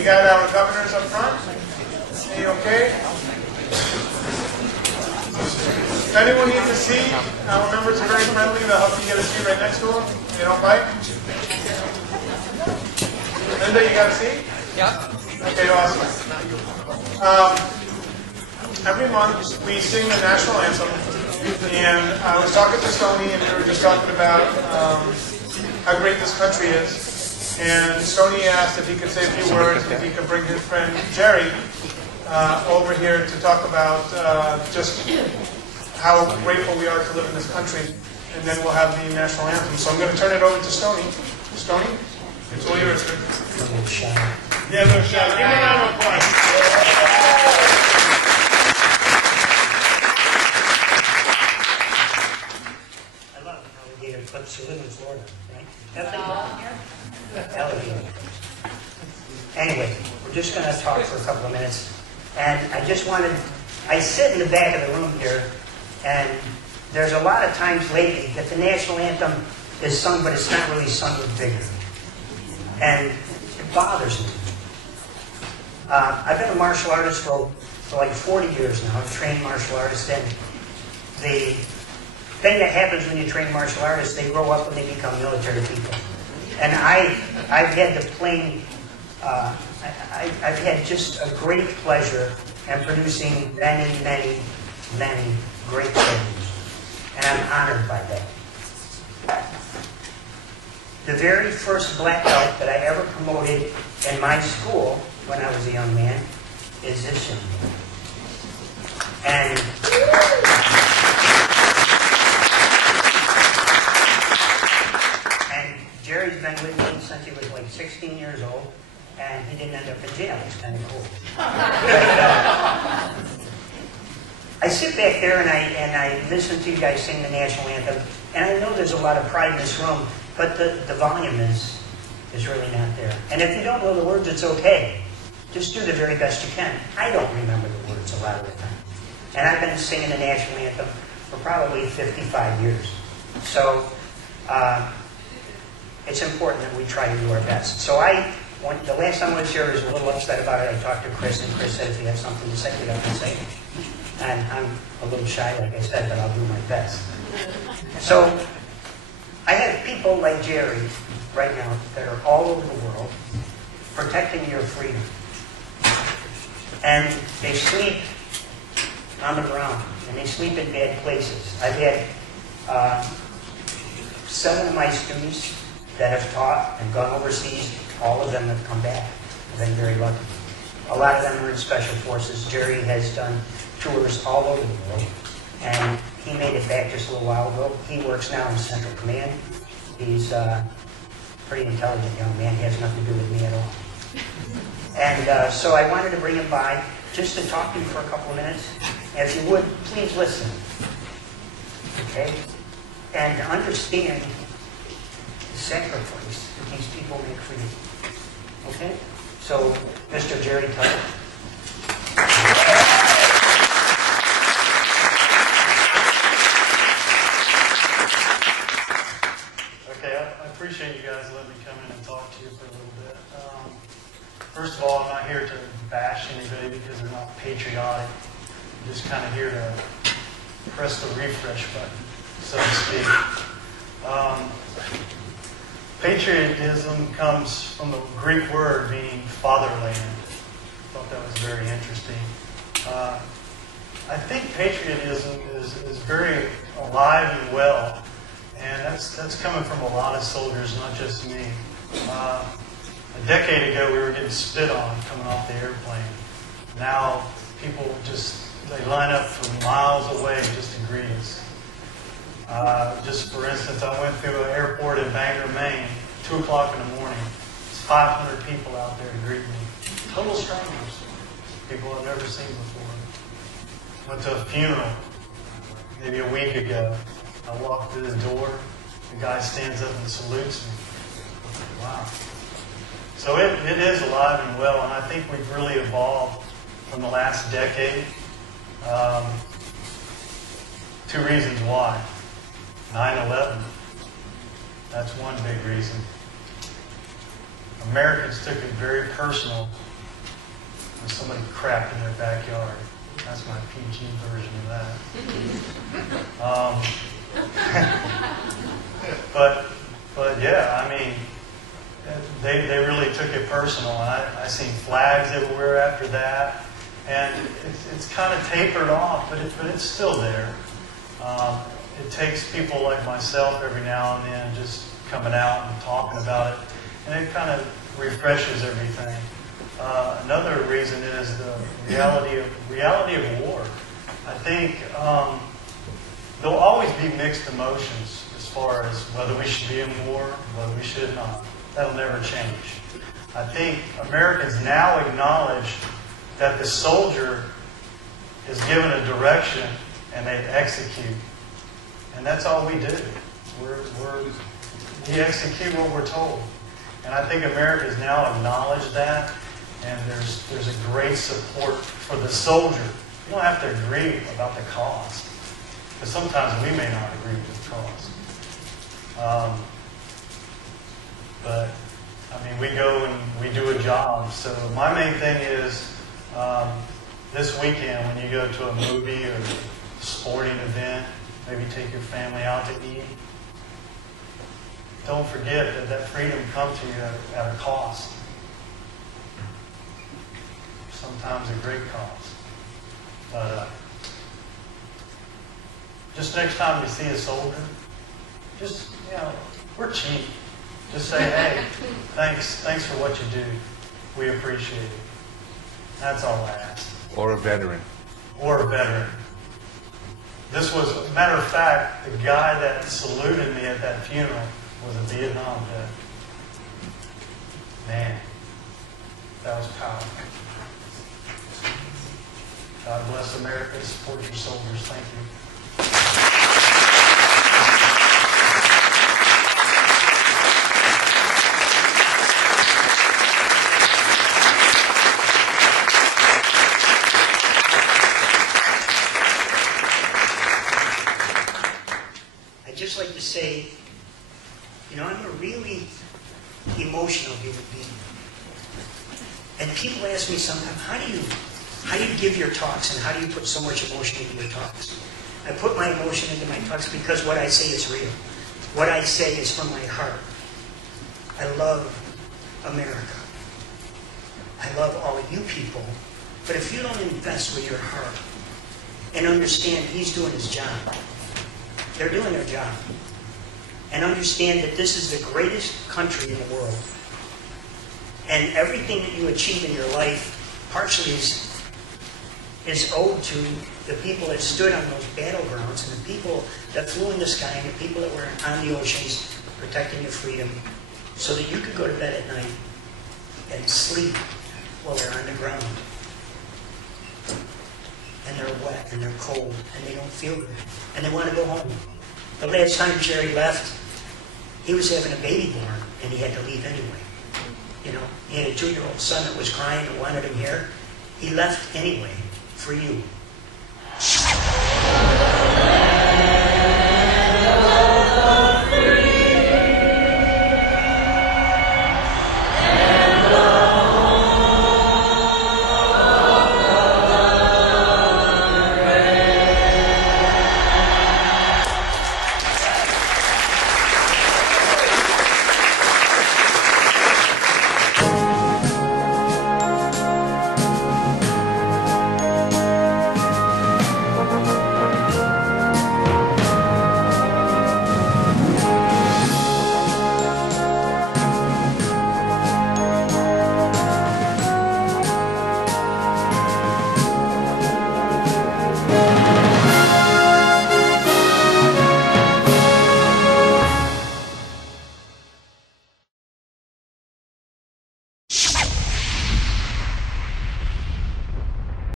We got our governors up front. Are you okay? If anyone needs a seat, our members are very friendly. They'll help you get a seat right next to them. They don't bite. Linda, you got a seat? Yeah. Okay, awesome. Every month we sing the national anthem, and I was talking to Stoney, and we were just talking about how great this country is. And Stoney asked if he could say a few words, if he could bring his friend Jerry over here to talk about just how grateful we are to live in this country, and then we'll have the national anthem. So I'm going to turn it over to Stoney. Stoney, it's all yours. Yeah, no shot. Give him a round of applause. I love alligator clips. You live in Florida, right? Alligator. Anyway, we're just going to talk for a couple of minutes. And I just wanted, I sit in the back of the room here, and there's a lot of times lately that the national anthem is sung, but it's not really sung with vigor. And it bothers me. I've been a martial artist for like 40 years now. I've trained martial artists, and the thing that happens when you train martial artists, they grow up and they become military people. And I've had the plain, I've had just a great pleasure in producing many, many, many great soldiers. And I'm honored by that. The very first black belt that I ever promoted in my school when I was a young man is this young man. And Jerry's been with me since he was like 16 years old, and he didn't end up in jail. It's kind of cool. But, I sit back there and I listen to you guys sing the national anthem, and I know there's a lot of pride in this room, but the volume is really not there. And if you don't know the words, it's okay. Just do the very best you can. I don't remember the words a lot of the time. And I've been singing the national anthem for probably 55 years. So it's important that we try to do our best. So the last time I was here, I was a little upset about it. I talked to Chris, and Chris said, if you have something to say, get up and say it. And I'm a little shy, like I said, but I'll do my best. So I have people like Jerry right now that are all over the world protecting your freedom. And they sleep on the ground, and they sleep in bad places. I've had 7 of my students that have taught and gone overseas. All of them have come back. I've been very lucky. A lot of them are in special forces. Jerry has done tours all over the world, and he made it back just a little while ago. He works now in Central Command. He's a pretty intelligent young man. He has nothing to do with me at all. And so I wanted to bring him by just to talk to you for a couple of minutes. And if you would, please listen. Okay? And understand the sacrifice that these people make for you. Okay? So, Mr. Jerry Tuttle. Okay, I appreciate you guys letting me come in and talk to you for a little bit. First of all, I'm not here to bash anybody because they're not patriotic. I'm just kind of here to press the refresh button, so to speak. Patriotism comes from the Greek word meaning fatherland. I thought that was very interesting. I think patriotism is very alive and well, and that's coming from a lot of soldiers, not just me. A decade ago, we were getting spit on coming off the airplane. Now, people they line up from miles away just to greet us. Just for instance, I went through an airport in Bangor, Maine, 2 o'clock in the morning. There's 500 people out there to greet me. Total strangers. People I've never seen before. Went to a funeral maybe a week ago. I walked through the door. The guy stands up and salutes me. Wow. So it is alive and well, and I think we've really evolved from the last decade. 2 reasons why. 9/11. That's one big reason. Americans took it very personal when somebody crapped in their backyard. That's my PG version of that. But yeah, I mean, they really took it personal. I seen flags everywhere after that, and it's kind of tapered off, but it's still there. It takes people like myself every now and then just coming out and talking about it, and it kind of refreshes everything. Another reason is the reality of war. I think there'll always be mixed emotions as far as whether we should be in war, whether we should not. That'll never change. I think Americans now acknowledge that the soldier is given a direction and they execute. And that's all we do. We execute what we're told. And I think Americans now acknowledge that, and there's a great support for the soldier. You don't have to agree about the cause, because sometimes we may not agree with the cause. But, I mean, we go and we do a job. So my main thing is this weekend when you go to a movie or a sporting event, maybe take your family out to eat, don't forget that freedom comes to you at a cost. Sometimes a great cost. But just next time you see a soldier, just, we're cheap. Just say, hey, thanks for what you do. We appreciate it. That's all I ask. Or a veteran. Or a veteran. This was, matter of fact, the guy that saluted me at that funeral was a Vietnam vet. Man, that was powerful. God bless America. Support your soldiers. Thank you. I'd just like to say, I'm a really emotional human being. And people ask me sometimes, how do you give your talks and how do you put so much emotion into your talks? I put my emotion into my talks because what I say is real. What I say is from my heart. I love America. I love all of you people. But if you don't invest with your heart and understand he's doing his job, they're doing their job, and understand that this is the greatest country in the world, and everything that you achieve in your life partially is owed to the people that stood on those battlegrounds and the people that flew in the sky and the people that were on the oceans protecting your freedom so that you could go to bed at night and sleep while they're on the ground. And they're wet and they're cold and they don't feel good and they want to go home. The last time Jerry left, he was having a baby born and he had to leave anyway. He had a 2-year-old son that was crying and wanted him here. He left anyway for you.